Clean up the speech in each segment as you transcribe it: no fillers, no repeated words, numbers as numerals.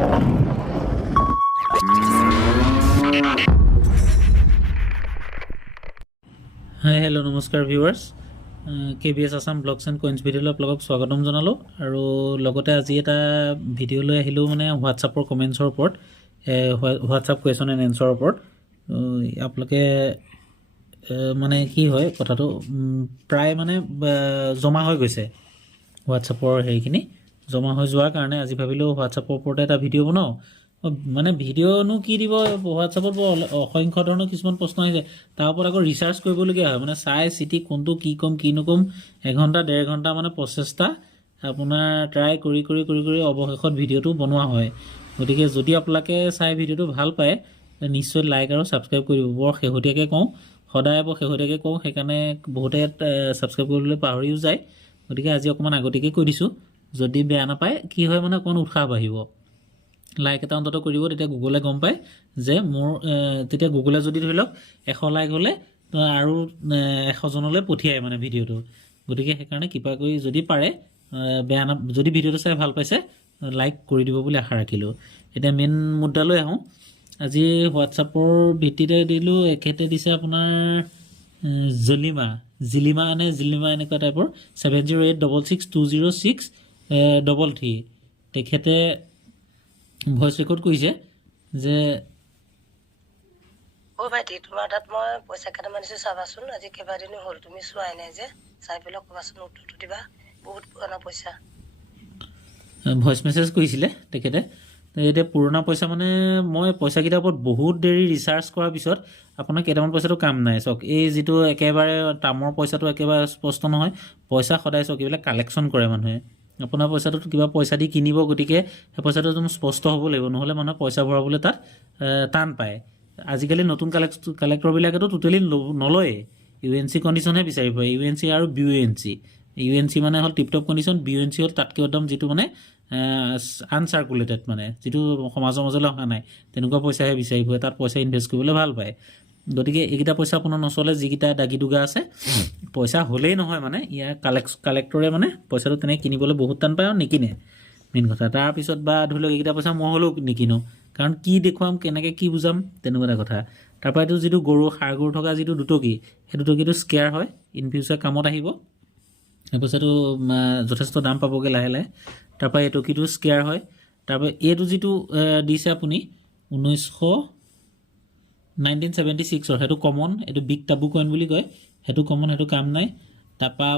হাই hello' নমস্কাৰ viewers KBS Assam blogs and coins ভিডিঅ'লৈ আপোনালোকক স্বাগতম জনালোঁ আৰু লগতে আজি এটা ভিডিঅ' লৈ আহিলোঁ মানে হোৱাটছআপৰ কমেণ্টছৰ ওপৰত হোৱাটছআপ কুৱেশ্যন এণ্ড এনচাৰৰ ওপৰত আপোনালোকে মানে কি হয় কথাটো প্ৰায় মানে জমা হৈ গৈছে হোৱাটছআপৰ হেৰিখিনি জমা হৈ যোৱাৰ কাৰণে আজি ভাবিলোঁ হোৱাটছআপৰ ওপৰতে এটা ভিডিঅ' বনাওঁ মানে ভিডিঅ'নো কি দিব হোৱাটছআপত অসংখ্য ধৰণৰ কিছুমান প্ৰশ্ন আহিছে তাৰ ওপৰত আকৌ ৰিচাৰ্চ কৰিবলগীয়া হয় মানে চাই চিটি কোনটো কি ক'ম কি নক'ম এঘণ্টা ডেৰ ঘণ্টা মানে প্ৰচেষ্টা আপোনাৰ ট্ৰাই কৰি কৰি কৰি কৰি অৱশেষত ভিডিঅ'টো বনোৱা হয় গতিকে যদি আপোনালোকে চাই ভিডিঅ'টো ভাল পায় নিশ্চয় লাইক আৰু ছাবস্ক্ৰাইব কৰিব বৰ শেহতীয়াকৈ কওঁ সদায় বৰ শেহতীয়াকৈ কওঁ সেইকাৰণে বহুতে ছাবস্ক্ৰাইব কৰিবলৈ পাহৰিও যায় গতিকে আজি অকণমান আগতীয়াকৈ কৈ দিছোঁ যদি বেয়া নাপায় কি হয় মানে অকণমান উৎসাহ বাঢ়িব লাইক এটা অন্তত কৰিব তেতিয়া গুগলে গম পায় যে মোৰ তেতিয়া গুগলে যদি ধৰি লওক 100 লাইক হ'লে আৰু 100 জনলৈ পঠিয়ায় মানে ভিডিঅ'টো গতিকে সেইকাৰণে কিবা কৰি যদি পাৰে বেয়া না যদি ভিডিঅ'টো চাই ভাল পাইছে লাইক কৰি দিব বুলি আশা ৰাখিলোঁ এতিয়া মেইন মুদ্দালৈ আহোঁ আজি হোৱাটছআপৰ ভিত্তিতে দিলোঁ এখেতে দিছে আপোনাৰ জিলিমা এনেকুৱা টাইপৰ 7086620633 তেখেতে ভইচ ৰেকৰ্ড কৰিছে যে ভাইটি তোমাৰ তাত মই পইচা কেইটামান দিছোঁ চাবাচোন আজি কেইবাদিনো হ'ল তুমি চোৱাই নাই যে চাই পেলাই ক'বাচোন উত্তৰটো দিবা বহুত পুৰণা পইচা ভইচ মেছেজ কৰিছিলে তেখেতে এতিয়া পুৰণা পইচা মানে মই পইচাকেইটাৰ ওপৰত বহুত দেৰি ৰিচাৰ্চ কৰাৰ পিছত আপোনাৰ কেইটামান পইচাটো কাম নাই চাওক এই যিটো একেবাৰে তামৰ পইচাটো একেবাৰে স্পষ্ট নহয় পইচা সদায় চাওক এইবিলাক কালেকশ্যন কৰে মানুহে আপোনাৰ পইচাটোত কিবা পইচা দি কিনিব গতিকে সেই পইচাটো একদম স্পষ্ট হ'ব লাগিব নহ'লে মানুহে পইচা ভৰাবলৈ তাত টান পায় আজিকালি নতুন কালেক্টৰবিলাকেতো টোটেলি নলয়ে UNC কণ্ডিশ্যনহে বিচাৰি পায় UNC আৰু UNC মানে হ'ল টিপটপ কণ্ডিশ্যন BUNC হ'ল তাতকৈ একদম যিটো মানে আনচাৰ্কুলেটেড মানে যিটো সমাজৰ মাজলৈ অহা নাই তেনেকুৱা পইচাহে বিচাৰি ফুৰে তাত পইচা ইনভেষ্ট কৰিবলৈ ভাল পায় গতিকে এইকেইটা পইচা আপোনাৰ নচলে যিকেইটা দাগি দুগা আছে পইচা হ'লেই নহয় মানে ইয়াৰ কালেক্টৰে মানে পইচাটো তেনেকৈ কিনিবলৈ বহুত টান পায় আৰু নিকিনে মেইন কথা তাৰপিছত বা ধৰি লওক এইকেইটা পইচা মই হ'লেও নিকিনো কাৰণ কি দেখুৱাম কেনেকৈ কি বুজাম তেনেকুৱা এটা কথা তাৰপৰা এইটো যিটো সাৰ গৰু থকা যিটো দুটকি সেই দুটকিটো স্কেয়াৰ হয় ইন ফিউচাৰ কামত আহিব সেই পইচাটো যথেষ্ট দাম পাবগৈ লাহে লাহে তাৰপৰা এই টকিটো স্কেয়াৰ হয় তাৰপৰা এইটো যিটো দিছে আপুনি 1976 সেইটো কমন এইটো বিগ টাবু কইন বুলি কয় সেইটো কমন সেইটো কাম নাই তাৰপৰা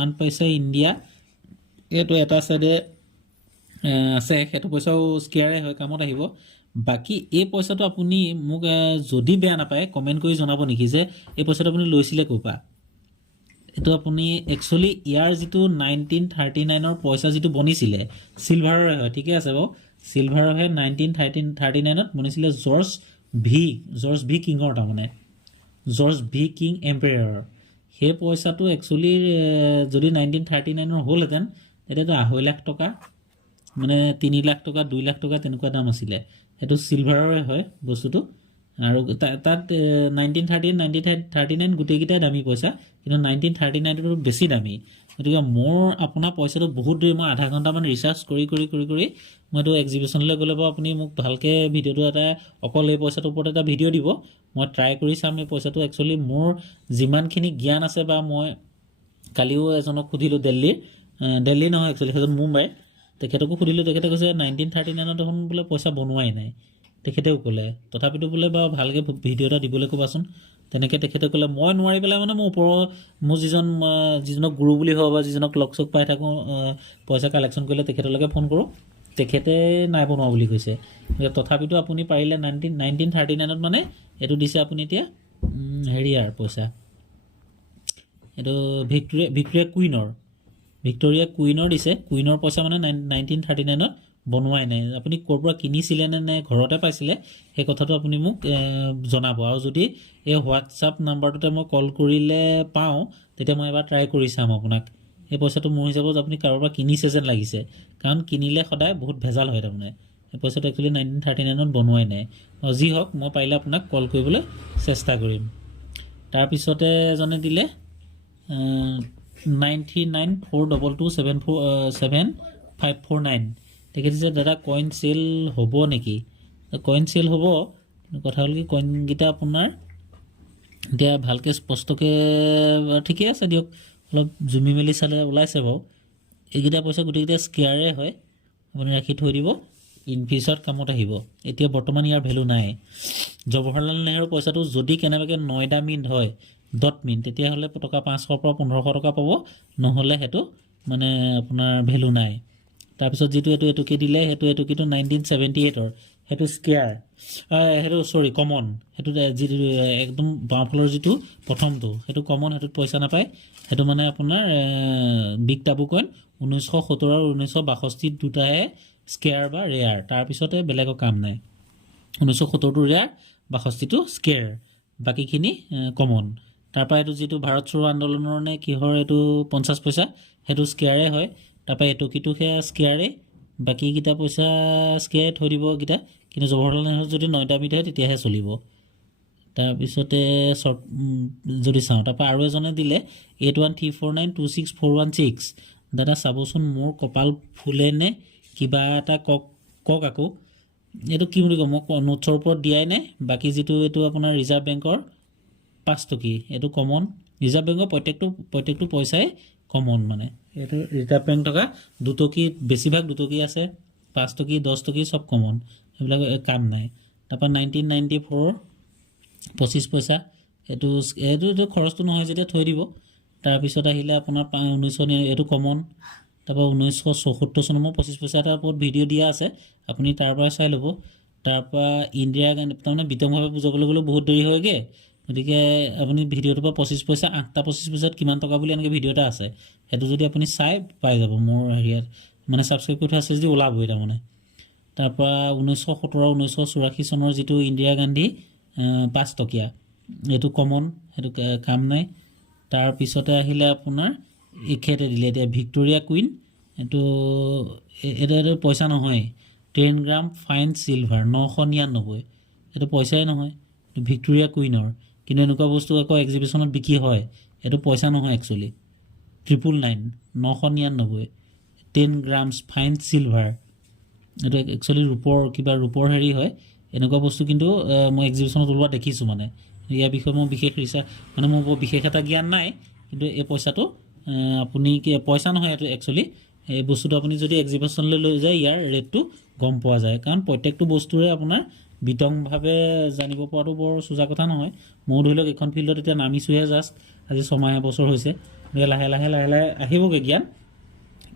1 পইচা ইণ্ডিয়া এইটো এটা চাইডে আছে সেইটো পইচাও স্কেয়াৰে হয় কামত আহিব বাকী এই পইচাটো আপুনি মোক যদি বেয়া নাপায় কমেণ্ট কৰি জনাব নেকি যে এই পইচাটো আপুনি লৈছিলে ক'ৰ পৰা এইটো আপুনি একচুৱেলি ইয়াৰ যিটো 1939ৰ পইচা যিটো বনিছিলে চিলভাৰৰে হয় ঠিকে আছে বাৰু চিলভাৰৰহে 1939ত বনিছিলে জৰ্জ ভি কিঙৰ তাৰমানে জৰ্জ ভি কিং এম্পায়াৰৰ সেই পইচাটো একচুৱেলি যদি 1939ৰ হ'লহেঁতেন তেতিয়াতো 2.5 লাখ টকা মানে 3 লাখ টকা 2 লাখ টকা তেনেকুৱা দাম আছিলে সেইটো চিলভাৰৰে হয় বস্তুটো আৰু তাত 1939 গোটেইকেইটাই দামী পইচা কিন্তু 1939টো বেছি দামী গতিকে মোৰ আপোনাৰ পইচাটো বহুত দেৰি মই আধা ঘণ্টামান ৰিচাৰ্চ কৰি মই এইটো এক্সিবিশ্যনলৈ গ'লে বাৰু আপুনি মোক ভালকৈ ভিডিঅ'টো এটা অকল এই পইচাটোৰ ওপৰত এটা ভিডিঅ' দিব মই ট্ৰাই কৰি চাম এই পইচাটো একচুৱেলি মোৰ যিমানখিনি জ্ঞান আছে বা মই কালিও এজনক সুধিলোঁ দিল্লী নহয় একচুৱেলি সেইজন মুম্বাই তেখেতকো সুধিলোঁ তেখেতে কৈছে 1939ত দেখোন বোলে পইচা বনোৱাই নাই তেখেতেও ক'লে তথাপিতো বোলে বাৰু ভালকৈ ভিডিঅ' এটা দিবলৈ ক'বাচোন তেনেকৈ তেখেতে ক'লে মই নোৱাৰি পেলাই মানে মোৰ যিজনক গুৰু বুলি হওক বা যিজনক লগ চগ পাই থাকোঁ পইচা কালেকশ্যন কৰিলে তেখেতলৈকে ফোন কৰোঁ তেখেতে নাই বনোৱা বুলি কৈছে তথাপিতো আপুনি পাৰিলে 1939ত মানে এইটো দিছে আপুনি এতিয়া হেৰিয়াৰ পইচা এইটো ভিক্টৰিয়া কুইনৰ দিছে কুইনৰ পইচা মানে 1939ত বনোৱাই নাই আপুনি ক'ৰ পৰা কিনিছিলে নে ঘৰতে পাইছিলে সেই কথাটো আপুনি মোক জনাব আৰু যদি এই হোৱাটছআপ নাম্বাৰটোতে মই কল কৰিলে পাওঁ তেতিয়া মই এবাৰ ট্ৰাই কৰি চাম আপোনাক এই পইচাটো মোৰ হিচাপত আপুনি কাৰোবাৰ পৰা কিনিছে যেন লাগিছে কাৰণ কিনিলে সদায় বহুত ভেজাল হয় তাৰমানে এই পইচাটো একচুৱেলি 1939ত বনোৱাই নাই যি হওক মই পাৰিলে আপোনাক কল কৰিবলৈ চেষ্টা কৰিম তাৰপিছতে এজনে দিলে 99422747 549 তেখেতে যে দাদা কইন চেল হ'ব নেকি? কইন চেল হ'ব, কিন্তু কথা হ'ল কি কইনকেইটা আপোনাৰ এতিয়া ভালকৈ স্পষ্টকৈ ঠিকেই আছে দিয়ক, অলপ জুমি মেলি চালে ওলাইছে বাৰু। এইকেইটা পইচা গোটেইকেইটা স্কেয়াৰে হয়, আপুনি ৰাখি থৈ দিব, ইন ফিউচাৰত কামত আহিব। এতিয়া বৰ্তমান ইয়াৰ ভেলু নাই। জৱাহৰলাল নেহৰু পইচাটো যদি কেনেবাকৈ 9টা মিনিট হয় ডট মিনিট, তেতিয়াহ'লে টকা 500ৰ পৰা 1500 টকা পাব, নহ'লে সেইটো মানে আপোনাৰ ভেলু নাই। তাৰপিছত যিটো এটুকি দিলে সেইটো এটুকিটো 1978ৰ, সেইটো স্কেয়াৰ, সেইটো চৰি কমন, সেইটো যিটো একদম বাওঁফালৰ যিটো প্ৰথমটো সেইটো কমন, সেইটোত পইচা নাপায়। সেইটো মানে আপোনাৰ বিগ টাবু কইন 1970 আৰু 1962 দুটাহে স্কেয়াৰ বা ৰেয়াৰ, তাৰপিছতে বেলেগৰ কাম নাই। 1970টো ৰেয়াৰ, 62টো স্কেয়াৰ, বাকীখিনি কমন। তাৰপৰা এইটো যিটো ভাৰত চোৰো আন্দোলনৰ নে কিহৰ এইটো 50 পইচা, সেইটো স্কেয়াৰে হয়। তাৰপৰা এটুকিটো সেয়া স্কেয়াৰে, বাকীকেইটা পইচা স্কেয়াৰে থৈ দিব কেইটা, কিন্তু জৱাহৰলাল নেহৰু যদি 9টা মিনিট হয় তেতিয়াহে চলিব। তাৰপিছতে যদি চাওঁ, তাৰপৰা আৰু এজনে দিলে 8134926416। দাদা চাবচোন মোৰ কপাল ফুলে নে কিবা এটা কওক আকৌ। এইটো কি বুলি কওঁ, মই নোটছৰ ওপৰত দিয়াই নাই। বাকী যিটো এইটো আপোনাৰ ৰিজাৰ্ভ বেংকৰ 5 টকী, এইটো কমন। ৰিজাৰ্ভ বেংকৰ প্ৰত্যেকটো পইচাই কমন, মানে এইটো ৰিজাৰ্ভ বেংক থকা 2 টকী, বেছিভাগ 2 টকী আছে, 5 টকী 10 টকী চব কমন, সেইবিলাক কাম নাই। তাৰপৰা 1994 25 পইচা, এইটো খৰচটো নহয় যেতিয়া থৈ দিব। তাৰপিছত আহিলে আপোনাৰ 1900, এইটো কমন। তাৰপৰা 1974 চনৰ মই 25 পইচা এটাৰ ওপৰত ভিডিঅ' দিয়া আছে, আপুনি তাৰ পৰাই চাই ল'ব। তাৰপৰা ইণ্ডিয়া গান্ধী, তাৰমানে বিতংভাৱে বুজাবলৈ গ'লেও বহুত দেৰি হয়গৈ, গতিকে আপুনি ভিডিঅ'টোৰ পৰা 25 পইচা, 8টা 25 পইচাত কিমান টকা বুলি এনেকৈ ভিডিঅ' এটা আছে, সেইটো যদি আপুনি চাই পাই যাব। মোৰ হেৰিয়াত মানে ছাবস্ক্ৰাইব কৰি থোৱা আছে যদি ওলাবই তাৰমানে। তাৰপৰা 1917 1984 চনৰ যিটো ইন্দিৰা গান্ধী 5 টকীয়া, এইটো কমন, সেইটো কাম নাই। তাৰপিছতে আহিলে আপোনাৰ এখেতে দিলে এতিয়া ভিক্টৰিয়া কুইন, এইটো পইচা নহয়, 10 গ্ৰাম ফাইন চিলভাৰ 999, এইটো পইচাই নহয়, এইটো ভিক্টৰিয়া কুইনৰ। কিন্তু এনেকুৱা বস্তু আকৌ এক্সিবিশ্যনত বিক্ৰী হয়, এইটো পইচা নহয় একচুৱেলি। 999 999, 10 গ্ৰামছ ফাইন চিলভাৰ, এইটো একচুৱেলি ৰূপৰ হেৰি হয়। এনেকুৱা বস্তু কিন্তু মই এক্সিবিশ্যনত ওলোৱা দেখিছোঁ। মানে ইয়াৰ বিষয়ে মোৰ বিশেষ ৰিচাৰ্চ, মানে মোৰ বৰ বিশেষ এটা জ্ঞান নাই, কিন্তু এই পইচাটো আপুনি পইচা নহয় এইটো একচুৱেলি। এই বস্তুটো আপুনি যদি এক্সিবিশ্যনলৈ লৈ যায়, ইয়াৰ ৰেটটো গম পোৱা যায়, কাৰণ প্ৰত্যেকটো বস্তুৰে আপোনাৰ বিতংভাৱে জানিব পৰাটো বৰ চোজা কথা নহয়। ময়ো ধৰি লওক এইখন ফিল্ডত এতিয়া নামিছোঁহে, জাষ্ট আজি 6 বছৰ হৈছে, গতিকে লাহে লাহে আহিবগৈ জ্ঞান।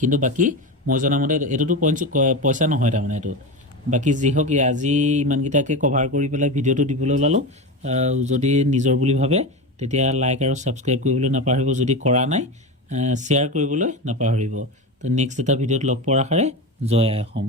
কিন্তু বাকী মই জনামতে এইটোতো পইচা নহয় তাৰমানে এইটো। বাকী যি হওক, আজি ইমানকেইটাকে কভাৰ কৰি পেলাই ভিডিঅ'টো দিবলৈ ওলালোঁ। যদি নিজৰ বুলি ভাবে তেতিয়া লাইক আৰু ছাবস্ক্ৰাইব কৰিবলৈ নাপাহৰিব, যদি কৰা নাই শ্বেয়াৰ কৰিবলৈ নাপাহৰিব। তো নেক্সট এটা ভিডিঅ'ত লগ পোৱাৰ আশাৰে জয় আই অসম।